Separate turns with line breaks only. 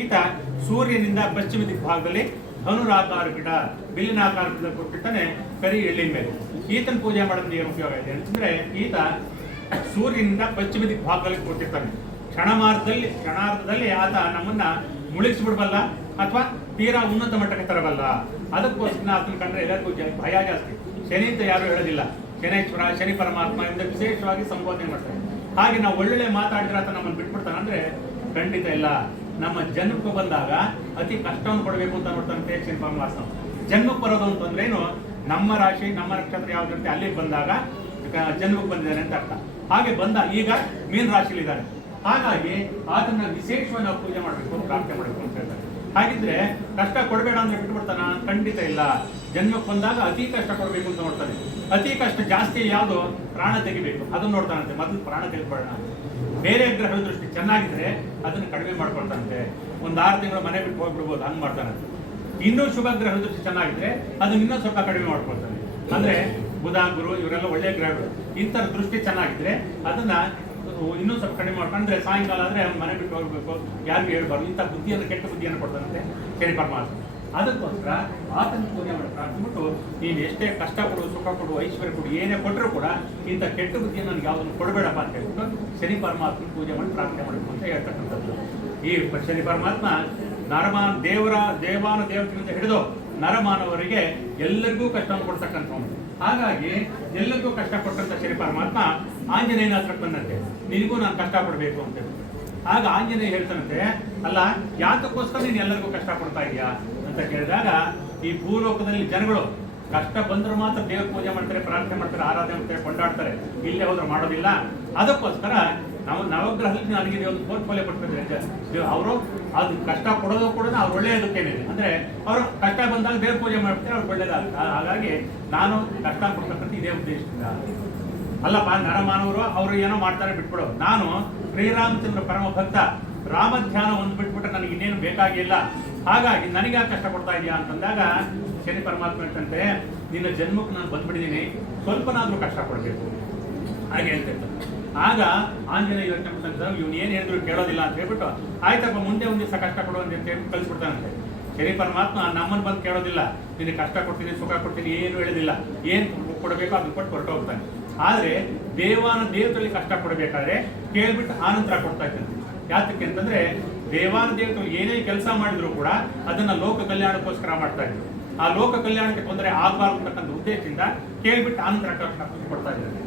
ಈತ ಸೂರ್ಯನಿಂದ ಪಶ್ಚಿಮ ದಿಗ್ಭಾಗದಲ್ಲಿ ಧನುರಾಕಾರ ಗಿಡ ಬಿಲ್ಲಿನಾಕಾರ ಗಿಡ ಕೊಟ್ಟಿರ್ತಾನೆ ಕರಿ ಎಳ್ಳಿನ ಮೇಲೆ. ಈತನ ಪೂಜೆ ಮಾಡೋದ್ರಿಂದ ಏನು ಉಪಯೋಗ ಇದೆ ಅಂತಂದ್ರೆ ಈತ ಸೂರ್ಯನಿಂದ ಪಶ್ಚಿಮ ದಿಗ್ಭಾಗದಲ್ಲಿ ಕೊಟ್ಟಿರ್ತಾನೆ. ಕ್ಷಣಮಾರ್ಧದಲ್ಲಿ, ಕ್ಷಣಾರ್ಧದಲ್ಲಿ ಆತ ನಮ್ಮನ್ನ ಮುಳುಗಿಸ್ಬಿಡ್ಬಲ್ಲ ಅಥವಾ ತೀರಾ ಉನ್ನತ ಮಟ್ಟಕ್ಕೆ ತರಬಲ್ಲ. ಅದಕ್ಕೋಸ್ಕರ ಆತನ ಕಂಡ್ರೆ ಎಲ್ಲರಿಗೂ ಭಯ ಜಾಸ್ತಿ. ಶನಿ ಅಂತ ಯಾರು ಹೇಳೋದಿಲ್ಲ. ಶನೇಶ್ವರ, ಶನಿ ಪರಮಾತ್ಮ ಇಂದ ವಿಶೇಷವಾಗಿ ಸಂಬೋಧನೆ ಮಾಡ್ತಾರೆ. ಹಾಗೆ ನಾವು ಒಳ್ಳೊಳ್ಳೆ ಮಾತಾಡಿದ್ರೆ ಆತ ನಮ್ಮನ್ನು ಬಿಟ್ಬಿಡ್ತಾನೆ ಅಂದ್ರೆ ಖಂಡಿತ ಇಲ್ಲ. ನಮ್ಮ ಜನ್ಮಕ್ಕೆ ಬಂದಾಗ ಅತಿ ಕಷ್ಟವನ್ನು ಕೊಡಬೇಕು ಅಂತ ನೋಡ್ತಾನೆ ಶನಿ ಪರಮಾತ್ಮ ಜನ್ಮಕ್ಕೆ ಬರೋದು ಅಂತಂದ್ರೆ ಏನು? ನಮ್ಮ ರಾಶಿ, ನಮ್ಮ ನಕ್ಷತ್ರ ಯಾವ್ದಿರುತ್ತೆ ಅಲ್ಲಿಗೆ ಬಂದಾಗ ಜನ್ಮಕ್ಕೆ ಬಂದಿದ್ದಾನೆ ಅಂತ ಅರ್ಥ. ಹಾಗೆ ಬಂದ ಈಗ ಮೀನ ರಾಶಿಲಿ ಇದ್ದಾನೆ ಹಾಗಾಗಿ ಆತನ ವಿಶೇಷವಾಗಿ ನಾವು ಪೂಜೆ ಮಾಡಬೇಕು, ಪ್ರಾರ್ಥನೆ ಮಾಡಬೇಕು ಅಂತ ಹೇಳ್ತಾರೆ. ಹಾಗಿದ್ರೆ ಕಷ್ಟ ಕೊಡಬೇಡ ಅಂದ್ರೆ ಬಿಟ್ಬಿಡ್ತಾನ? ಖಂಡಿತ ಇಲ್ಲ. ಜನ್ಮಕ್ಕೆ ಬಂದಾಗ ಅತಿ ಕಷ್ಟ ಕೊಡಬೇಕು ಅಂತ ನೋಡ್ತಾನೆ ಅತಿ ಕಷ್ಟ ಜಾಸ್ತಿ ಯಾವುದು? ಪ್ರಾಣ ತೆಗಿಬೇಕು. ಅದನ್ನ ನೋಡ್ತಾನಂತೆ. ಮೊದಲು ಪ್ರಾಣ ತೆಗೆದ್ಬೇಡ ಬೇರೆ ಗ್ರಹದ ದೃಷ್ಟಿ ಚೆನ್ನಾಗಿದ್ರೆ ಅದನ್ನ ಕಡಿಮೆ ಮಾಡ್ಕೊಳ್ತಾನಂತೆ. ಒಂದು ಆರು ತಿಂಗಳು ಮನೆ ಬಿಟ್ಟು ಹೋಗ್ಬಿಡ್ಬೋದು. ಹಂಗ್ ಮಾಡ್ತಾನಂತೆ. ಇನ್ನೂ ಶುಭ ಗ್ರಹದ ದೃಷ್ಟಿ ಚೆನ್ನಾಗಿದ್ರೆ ಅದನ್ನ ಇನ್ನೂ ಸ್ವಲ್ಪ ಕಡಿಮೆ ಮಾಡ್ಕೊಳ್ತಾನೆ. ಅಂದ್ರೆ ಬುಧ, ಗುರು, ಇವರೆಲ್ಲ ಒಳ್ಳೆ ಗ್ರಹಗಳು. ಇಂಥ ದೃಷ್ಟಿ ಚೆನ್ನಾಗಿದ್ರೆ ಅದನ್ನ ಇನ್ನೂ ಸ್ವಲ್ಪ ಕಡಿಮೆ ಮಾಡ್ಕೊಂಡ್ರೆ ಸಾಯಂಕಾಲ ಆದರೆ ಮನೆ ಬಿಟ್ಟು ಹೋಗ್ಬೇಕು. ಯಾರಿಗೂ ಹೇಳ್ಬಾರ್ದು. ಇಂಥ ಬುದ್ಧಿಯನ್ನು ಕೆಟ್ಟ ಬುದ್ಧಿಯನ್ನು ಕೊಡ್ತಾನಂತೆ ಕೆರೆ ಪರಮಾತ್ಮ. ಅದಕ್ಕೋಸ್ಕರ ಆತನ ಪೂಜೆ ಮಾಡಿ ಪ್ರಾರ್ಥಿಸ್ಬಿಟ್ಟು, ನೀನು ಎಷ್ಟೇ ಕಷ್ಟ ಕೊಡು, ಸುಖ ಕೊಡು, ಐಶ್ವರ್ಯ ಕೊಡು, ಏನೇ ಕೊಟ್ಟರು ಕೂಡ ಇಂಥ ಕೆಟ್ಟ ಬುದ್ಧಿಯನ್ನು ನನಗೆ ಯಾವುದನ್ನು ಕೊಡಬೇಡಪ್ಪ ಅಂತ ಹೇಳ್ಬಿಟ್ಟು ಶನಿ ಪರಮಾತ್ಮನ ಪೂಜೆ ಮಾಡಿ ಪ್ರಾರ್ಥನೆ ಮಾಡಬೇಕು ಅಂತ ಹೇಳ್ತಕ್ಕಂಥದ್ದು. ಈ ಶನಿ ಪರಮಾತ್ಮ ನರಮಾನ ದೇವರ, ದೇವಾನ ದೇವತೆಗಳಿಂದ ಹಿಡಿದು ನರಮಾನವರಿಗೆ ಎಲ್ಲರಿಗೂ ಕಷ್ಟವನ್ನು ಕೊಡ್ತಕ್ಕಂಥವನು. ಹಾಗಾಗಿ ಎಲ್ಲರಿಗೂ ಕಷ್ಟ ಕೊಟ್ಟಂಥ ಶನಿ ಪರಮಾತ್ಮ ಆಂಜನೇಯನ ಹತ್ರಕ್ಕೆ ಬಂದಂತೆ ನಿನಗೂ ನಾನು ಕಷ್ಟ ಪಡಬೇಕು ಅಂತ. ಆಗ ಆಂಜನೇಯ ಹೇಳ್ತಾನಂತೆ, ಅಲ್ಲ, ಯಾತಕ್ಕೋಸ್ಕರ ನೀನು ಎಲ್ಲರಿಗೂ ಕಷ್ಟ ಪಡ್ತಾ ಇದೆಯಾ ಅಂತ ಕೇಳಿದಾಗ, ಈ ಭೂಲೋಕದಲ್ಲಿ ಜನಗಳು ಕಷ್ಟ ಬಂದರೂ ಮಾತ್ರ ದೇವ್ರ ಪೂಜೆ ಮಾಡ್ತಾರೆ, ಪ್ರಾರ್ಥನೆ ಮಾಡ್ತಾರೆ, ಆರಾಧನೆ ಮಾಡ್ತಾರೆ, ಕೊಂಡಾಡ್ತಾರೆ. ಇಲ್ಲೇ ಹೋದ್ರೆ ಮಾಡೋದಿಲ್ಲ. ಅದಕ್ಕೋಸ್ಕರ ನಾವು ನವಗ್ರಹದಲ್ಲಿ ನನಗೆ ಒಂದು ಪೋರ್ಟ್ಫೋಲಿಯೋ ಕೊಟ್ಟಿದ್ದಾರೆ ಅವರು ಅದು ಕಷ್ಟ ಕೊಡೋದು ಕೂಡ ಅವ್ರು ಒಳ್ಳೆಯದಕ್ಕೇನೆ ಅಂದರೆ ಅವರು ಕಷ್ಟ ಬಂದಾಗ ದೇವ್ರ ಪೂಜೆ ಮಾಡ್ತಾರೆ ಅವ್ರು ಒಳ್ಳೇದಾಗುತ್ತೆ. ಹಾಗಾಗಿ ನಾನು ಕಷ್ಟ ಕೊಡ್ತಕ್ಕಂಥ ಇದೇ ಉದ್ದೇಶದಿಂದ. ಅಲ್ಲಪ್ಪ ನರಮಾನವರು ಅವರು ಏನೋ ಮಾಡ್ತಾರೆ ಬಿಟ್ಬಿಡು. ನಾನು ಶ್ರೀರಾಮಚಂದ್ರ ಪರಮ ಭಕ್ತ ರಾಮ ಧ್ಯಾನ ಒಂದು ಬಿಟ್ಬಿಟ್ರೆ ನನಗೆ ಇನ್ನೇನು ಬೇಕಾಗಿಲ್ಲ. ಹಾಗಾಗಿ ನನಗೆ ಯಾಕೆ ಕಷ್ಟ ಕೊಡ್ತಾ ಇದೆಯಾ ಅಂತಂದಾಗ, ಶನಿ ಪರಮಾತ್ಮ ಹೇಳ್ತಂತೆ, ನಿನ್ನ ಜನ್ಮಕ್ಕೆ ನಾನು ಬಂದ್ಬಿಟ್ಟಿದ್ದೀನಿ, ಸ್ವಲ್ಪನಾದ್ರೂ ಕಷ್ಟ ಕೊಡಬೇಕು. ಹಾಗೆ ಹೇಳ್ತಿರ್ತಾರೆ ಆಗ ಆಂಜನೇಯ ಯೋಚನೆ ಮಾಡ್ತಾನೆ ಇವ್ನು ಏನು ಹೇಳಿದ್ರು ಕೇಳೋದಿಲ್ಲ ಅಂತ ಹೇಳ್ಬಿಟ್ಟು, ಆಯ್ತಪ್ಪ, ಮುಂದೆ ಒಂದು ದಿವಸ ಕಷ್ಟ ಕೊಡು ಅಂತ ಹೇಳಿ ಕಳಿಸ್ಬಿಡ್ತಾನಂತೆ. ಶನಿ ಪರಮಾತ್ಮ ನಮ್ಮನ್ನು ಬಂದು ಕೇಳೋದಿಲ್ಲ. ನಿನಗೆ ಕಷ್ಟ ಕೊಡ್ತೀನಿ, ಸುಖ ಕೊಡ್ತೀನಿ, ಏನು ಹೇಳೋದಿಲ್ಲ. ಏನು ಕೊಡಬೇಕು ಅದನ್ನು ಕೊಟ್ಟು ಹೊರಟು ಆದ್ರೆ ದೇವಾನ ದೇವತೆಗಳಿಗೆ ಕಷ್ಟ ಕೊಡಬೇಕಾದ್ರೆ ಕೇಳ್ಬಿಟ್ಟು ಆನಂತರ ಕೊಡ್ತಾ ಇದ್ದಂತೆ ಯಾತಕ್ಕೆ ಅಂತಂದ್ರೆ ದೇವಾನ ದೇವತೆಗಳು ಏನೇ ಕೆಲಸ ಮಾಡಿದ್ರು ಕೂಡ ಅದನ್ನ ಲೋಕ ಕಲ್ಯಾಣಕ್ಕೋಸ್ಕರ ಮಾಡ್ತಾ ಇದ್ರು. ಆ ಲೋಕ ಕಲ್ಯಾಣಕ್ಕೆ ತೊಂದರೆ ಆಗಬಾರ್ದು ಅಂತಕ್ಕಂಥ ಉದ್ದೇಶದಿಂದ ಕೇಳ್ಬಿಟ್ಟು ಆನಂತರ ಕಷ್ಟ ಕೊಡ್ತಾ ಇದ್ದಾರೆ.